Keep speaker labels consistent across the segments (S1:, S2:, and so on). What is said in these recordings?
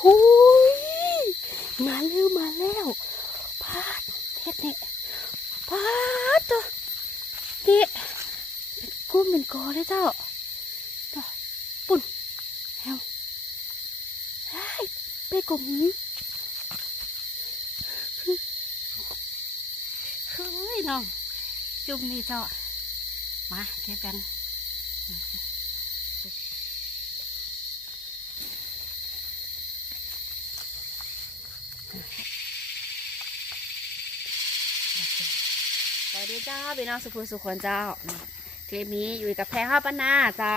S1: หุยมาเร็วมาแล้วพาดเฮ็ดนี่พาดตัวนี่เป็นกุ้มเป็นกอเลยเจ้าตัวปุ่นแฮวไอ้ยไปกงนี้เฮ้ยน้องจุ่มนี่เจ้ามาเทียบกัน สวัสดีเจ้าพี่น้องสุภูสุขคนเจ้าคลิปนี้อยู่กับแพรข้าวปานาเจ้า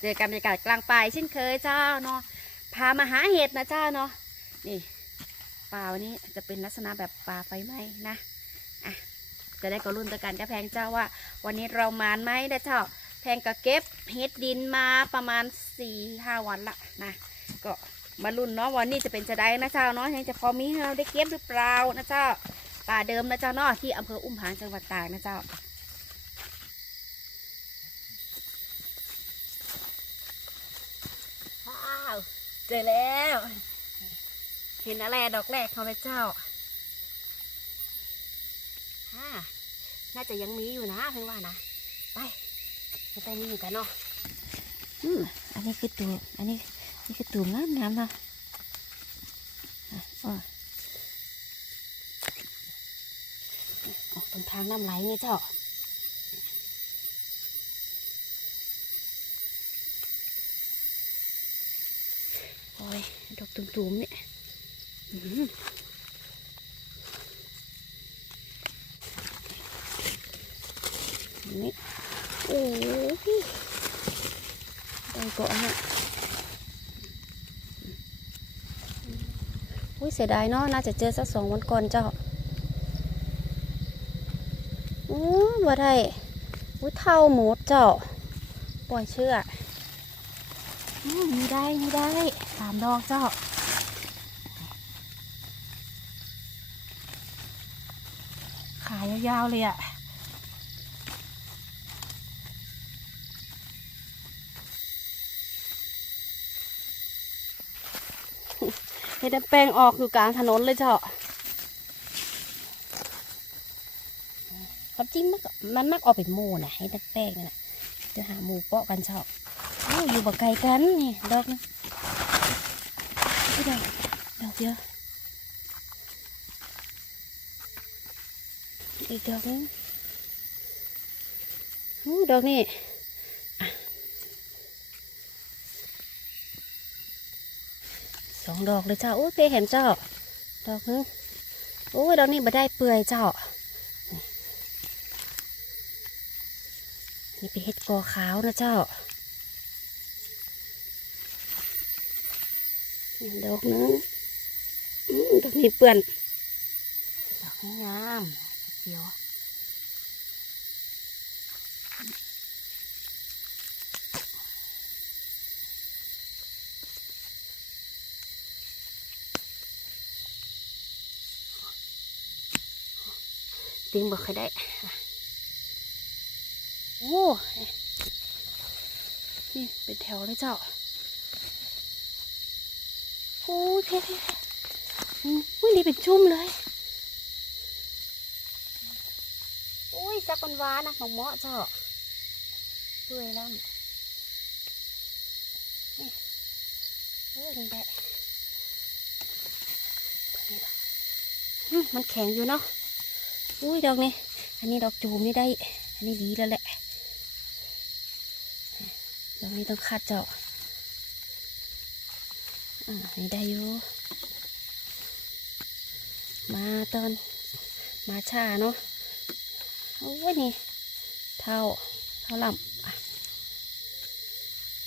S1: เจอกันบรรยากาศกลางป่าเช่นเคยเจ้าเนาะพามาหาเห็ดนะเจ้าเนาะนี่ป่าวันนี้จะเป็นลักษณะแบบป่าไฟไหม้นะอะจะได้ก็รุ่นตะกันกับแพงเจ้าว่า วันนี้เรามานไหมนะเจ้าแพงก็เก็บเห็ดดินมาประมาณสี่ห้าวันละนะก็มารุ่นเนาะวันนี้จะเป็นจะได้นะเจ้าเนาะยังจะพอมีเราได้เก็บหรือเปล่านะเจ้า ป่าเดิมนะเจ้าเนาะที่อำเภออุ้มผางจังหวัดตากนะเจ้าว้าวเจอแล้ว เห็นอะไรดอกแรกเขาเลยเจ้าฮ่าน่าจะยังมีอยู่นะเพิ่งว่านะ ไปไปนี่อยู่กันเนาะ อืมอันนี้คือตูมอันนี้ นี่คือตูมน้ำน้ำเนาะอะอ้อ ออกตรง ทางน้ำไหลนี่เจ้าโอ้ยดอกตุ่มๆเนี่ยอื้อหือนี่โอ้ยได้เกาะฮะอุ้ยเสียดายเนาะน่าจะเจอสักสองวันก่อนเจ้า อู้บ่ได้อุ้ยเท่าหมูเจ้าปล่อยเชือกอืมีได้มีได้สามดอกเจ้าขายาวๆเลยอะเห็ดแป้งออกอยู่กลางถนนเลยเจ้า ความจริงมันมันมักเอาเป็นหมูนะให้ตักแป้งนะจะหาหมูเปาะกันชอบอ้อยู่บ่ไกลกันนี่ดอกนึงนี่ดอกดอกเดียวอีกดอกนึงอู้ดอกนี่สองดอกเลยเจ้าโอ้ยเพเห็นเจ้า ดอกนึงโอ้ดอกนี้บ่ได้เปื่อยเจ้า นี่เป็นเห็ดกอขาวนะเจ้านี่ดอกนึงอืมดอกนี้เปื่อน ดอกนี้งามเขียวดึงบอกใครได้ โอ้นี่เป็นแถวเลยเจ้าโอ้ยเพเพอุ้ยนี่เป็นชุ่มเลยอุ้ยสักวันวานะหมองเมาะเจ้าเปื่อยแล้วนี่เออนี่แหละตัวนี้ล่ะอืมมันแข็งอยู่เนาะอุ้ยดอกนี้อันนี้ดอกจูมนี่ได้ อันนี้ดีแล้วแหละ นี้ต้องคัดเจาะอ่านี่ได้อยู่ มาตอนมาช้าเนาะโอ้ยนี่เท่าเท่าลำอะ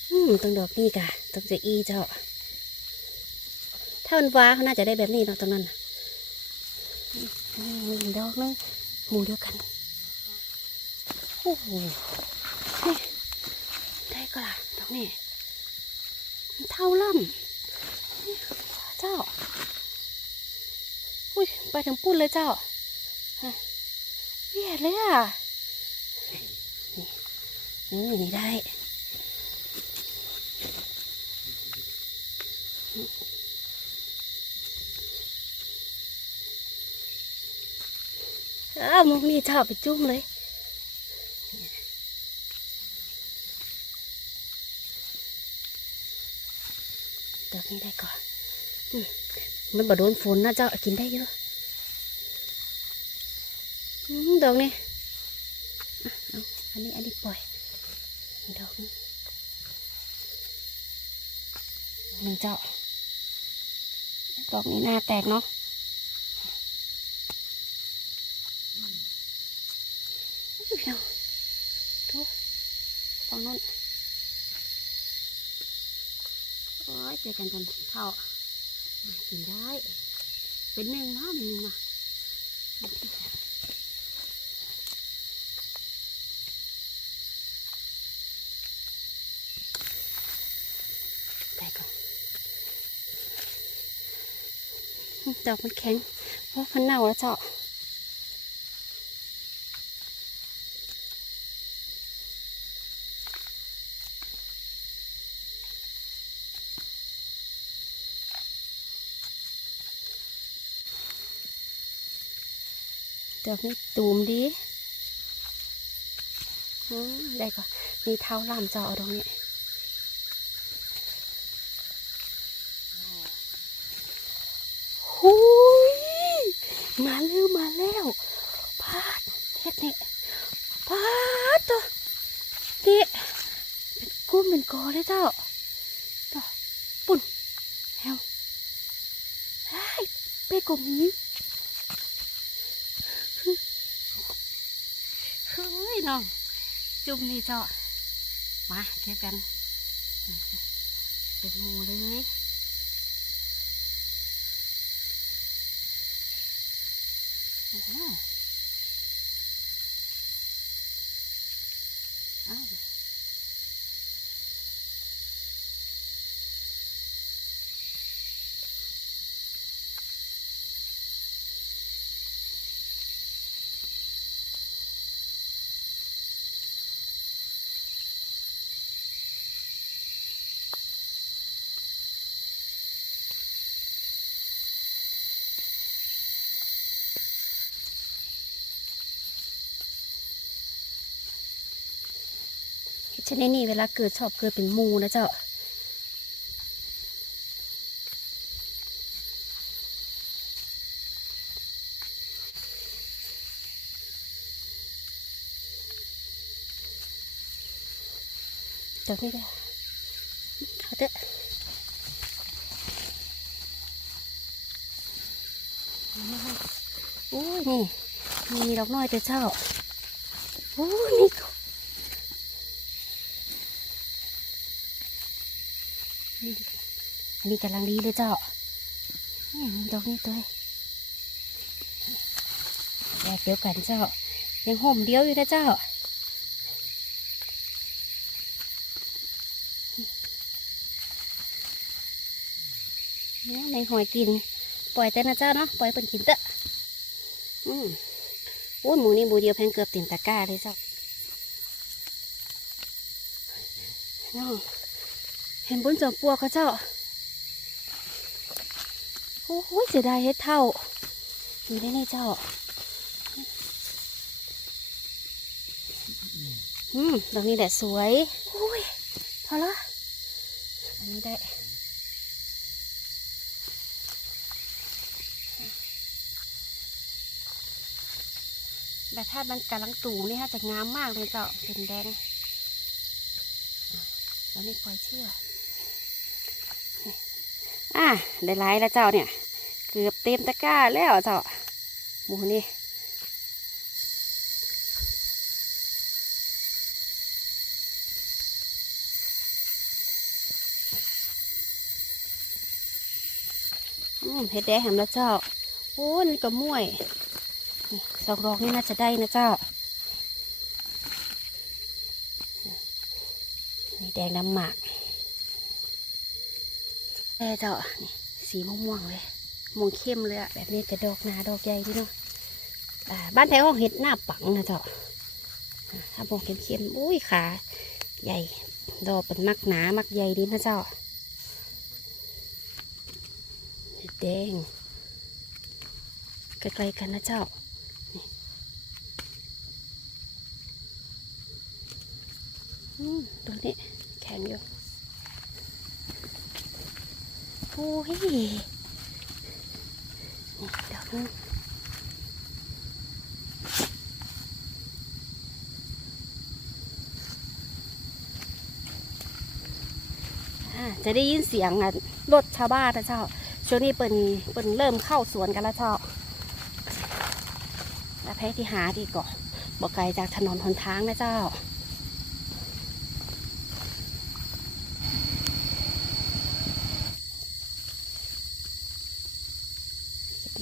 S1: อืมตรงดอกนี่กะตรงจะอีเจ้าถ้ามันว้าเขาน่าจะได้แบบนี้เนาะตรงนั้นน่ะอืมนี่ดอกนึงหมูเดียวกันโอ้โหนี่ นี่เท่าล่ำเจ้า อุ้ย ไปถึงปุ้นเลยเจ้าเบียดเลยอะ นี่นี่ได้อ้าวมึงมีเจ้าไปจุ้งเลย ดอกนี้ได้ก่อนมันบ่โดนฝนนะเจ้ากินได้เยอะอดอกนี้อันนี้อันนี้ปล่อยดอกนี้หนึ่งเจ้าดอกนี้หน้าแตกเนาะพี่น้องดูฝั่งนู้น โอ้ย เจอกันตอนเข้ากินได้ เป็นหนึ่งเนาะเป็นหนึ่งเนาะได้ก่อนดอกมันแข็งเพราะมันเน่าแล้วเจาด อกนี้ตูมดีอืมได้ก่อนมีเท้าล่ามจอาดอกนี้หุยมาเร็วมาแล้วพาดเฮ็ดนี่พาดตัวนี่เป็นกุ้มเป็นกอเลยเจ้าตัวปุ่นแฮวไอ้ยไปกลมนี้เฮ้ย น้อง จุ่มนี่เจาะมาเก็บกัน เป็นหมูเลยอือ ชนิดนี้เวลาเกิดชอบเกิดเป็นมูนะเจ้าดอกนี้เลยเอาเถอะโอ้ยนี่ มีดอกน้อยแต่เจ้าโอ้ยนี่ก็นี่ อันนี้กำลังดีเลยเจ้าดอกนี้ตัวแยกเดียวกันเจ้า ยังห่มเดียวอยู่นะเจ้าเนี่ยในหอยกิน ปล่อยแต่นะเจ้าเนาะ ปล่อยเป็นกินเตอะอืมโอ้หมูนี่บูเดียวแพงเกือบติ่นตะกร้าเลยเจ้าน้อง เห็นบนจอมปลวกเขาเจ้าโอ้โหเสียดายเฮ็ดเท่าอยู่ได้นี่เจ้า อืมดอกนี้แดดสวยโอ้ยพอละอันนี้ได้แต่ถ้ามันกำลังตูนี่ฮะจะงามมากเลยเจ้าเป็นแดงแล้วนี่ปล่อยเชื่อ อะได้ไลายแล้วเจ้าเนี่ย เกือบเต็มตะกร้าแล้วเจ้าหมูนี่อืมเห็ดแดงแหมแล้วเจ้าโอ้นี่ก็ม่วยดอกดอกนี่น่าจะได้นะเจ้านี่แดงน้ำหมาก แค่เจาะนี่สีม่วงเลยม่วงเข้มเลยอะแบบนี้จะดอกหนาดอกใหญ่ด้วยเนาะบ้านแถวห้องเห็ดหน้าปังนะเจาะถ้าม่วงเข้มๆอุ้ยขาใหญ่ดอกเป็นมักหนามักใหญ่ดีนะเจ้าแดงไกลๆกันนะเจ้าตัวนี้แข็งอยู่ โอ้ยนี่ดอกนึงจะได้ยินเสียงอะรถชาวบ้านนะเจ้า ช่วงนี้เปิ่นเปิ่นเริ่มเข้าสวนกันแล้วเจ้าและแพ้ที่หาดีก่อนบอกไกลจากถนนหนทางนะเจ้า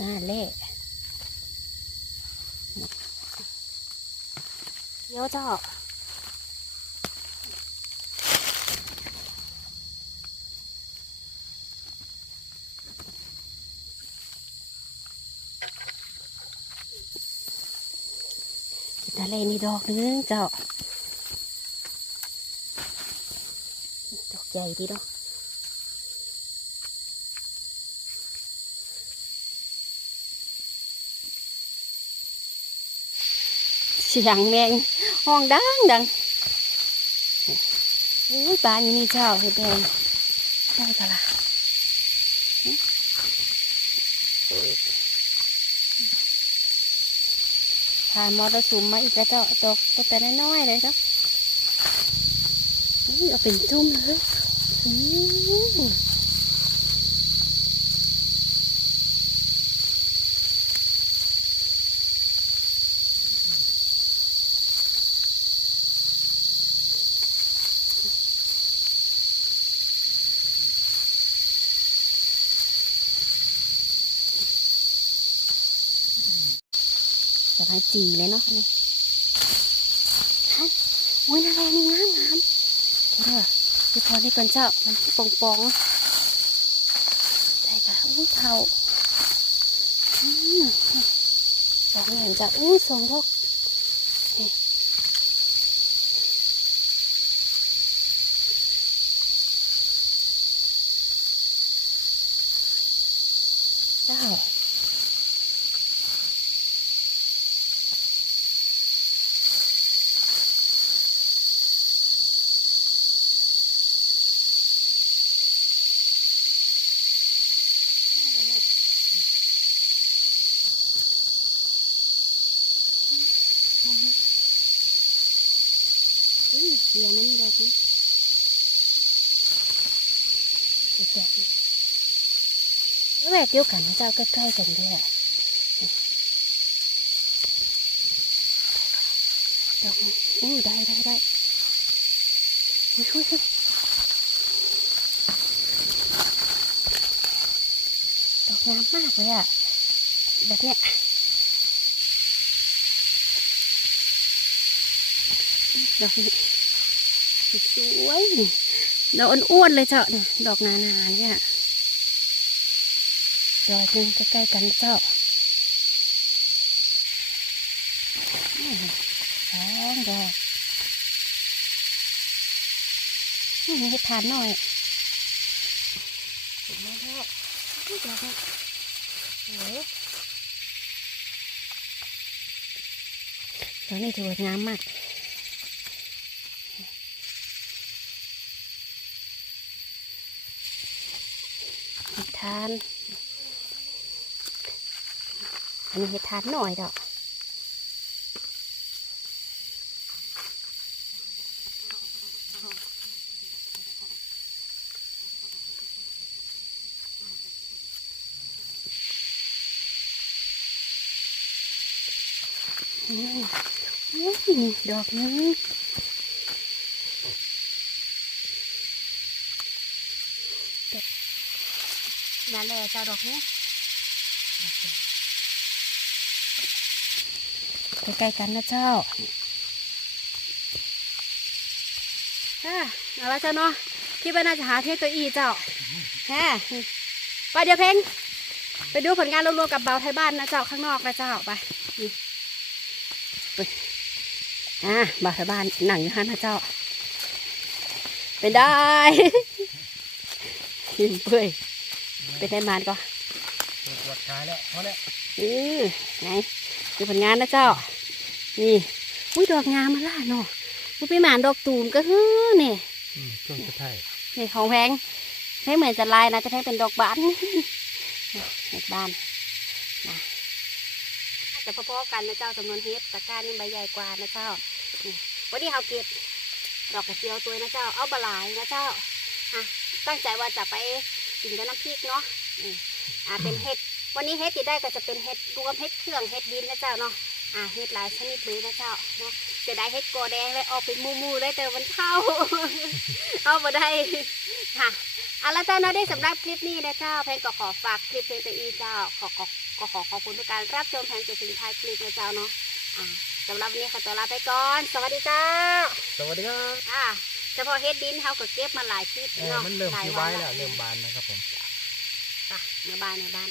S1: หน้าเละเดี๋ยวเจ้าทะเลนี่ดอกนึงเจ้า ดอกใหญ่ดีเนา เสียงแมงห้องดังดังโอ้ยปลาอยู่นี่เจ้าเห็ดแดงได้กะละผ่านมอเตอร์ซุมมาอีกแล้วเจ้าตกตกแต่น้อยๆเลยเจ้าอุ้ยเอาเป็นจุ่มเลย กำลังจีเลยเนาะนี่ฮันอุ้ยนาแรงนี่งามงามเด้อเดี๋ยวพอนี่ก่อนเจ้า มันปองปองใช่ค่ะอุ้ยเท่าอืมสองอย่างจ้ะอุ้ยสองดอกนี่เจ้า อุ้ยเสียมันนี่ดอกนี้เด็กแบบนี้ แล้วแหวกเดียวกันนะเจ้าใกล้ๆกันด้วยอะดอกนี้อู้ได้ได้ได้อุ้ยอุ้ยอุ้ยดอกงามมากเลยอะแบบเนี้ยดอกนี้สวยนี่ดอกอ้วนๆเลยเจ้าเนี่ยดอกนานาๆเนี่ย ดอกหนึ่งใกล้ๆกันเจ้าสองดอกอื้อมีให้ทานหน่อยเห็นไหมเจ้าอุ๊ยดอกนี้โอ้ยดอกนี้ถือว่างามมากทาน อันนี้เห็ดทานหน่อยดอกอืมอุ้ยนี่ดอกนึงนั่นและเจ้าดอกนี้ดอกใหญ่ ใกล้ๆกันนะเจ้าฮ่าเอาละเจ้าเนาะคิดว่าน่าจะหาเทคเก้าอี้เจ้าฮ่าไปเดี๋ยวเพลงไปดูผลงานรวมๆกับเบาไทยบ้านนะเจ้าข้างนอกนะเจ้าไปนี่ไปอ่าเบาไทยบ้านหนังอยู่ฮันนะเจ้า เป็นได้ยิ้มเปื่อยเป็นได้มานก็
S2: ปวดขาแล้วพอแล้ว
S1: เออไหน ดูผลงานนะเจ้า นี่อุ้ยดอกงามมาล่าเนาะผู้พี่หมานดอกตูมก็ฮือนี่
S2: อืมช่วงสุดท้าย
S1: นี่ของแพงแพงเหมือนจะลายนะจะแพงเป็นดอกบานเห็ดบานนะแต่พอๆกันนะเจ้าจำนวนเฮ็ดตะกร้านี่ใบใหญ่กว่านะเจ้านี่วันนี้เขาเก็บดอกกระเจียวตัวนะเจ้า เอาบหลายนะเจ้าอะตั้งใจว่าจะไปกินกับน้ำพริกเนาะนี่อะเป็นเห็ด วันนี้เฮ็ดที่ได้ก็จะเป็นเห็ดรวมเห็ดเครื่องเห็ดดินนะเจ้าเนาะอะเห็ดหลายชนิดเลยนะเจ้าเนาะจะได้เห็ดกอแดงเลยออกเป็นมูมูๆเลยแต่มันเข้าเอามาได้ค่ะเอาละเจ้าเนาะได้สำหรับคลิปนี้นะเจ้าแพงก็ขอฝากคลิปเพลงแต่อีเจ้าขอขอก็ขอขอบคุณทุกการรับชมแพงจะถึงท้ายคลิปนะเจ้าเนาะอ่าสำหรับวันนี้ขอตัวลาไปก่อน สวัสดีเจ้า
S2: สวัสดีครับ
S1: อ่าเฉพาะเฮ็ดดินเขาก็เก็บมาหลายคลิป
S2: เออ
S1: เนาะ
S2: มันเริ่ม
S1: หลาย
S2: ที่
S1: วั
S2: ไว้
S1: น
S2: แล้ว
S1: แล้ว
S2: เริ่มบานนะครับผม
S1: ไปเมื่อบ้านเมื่อบ้าน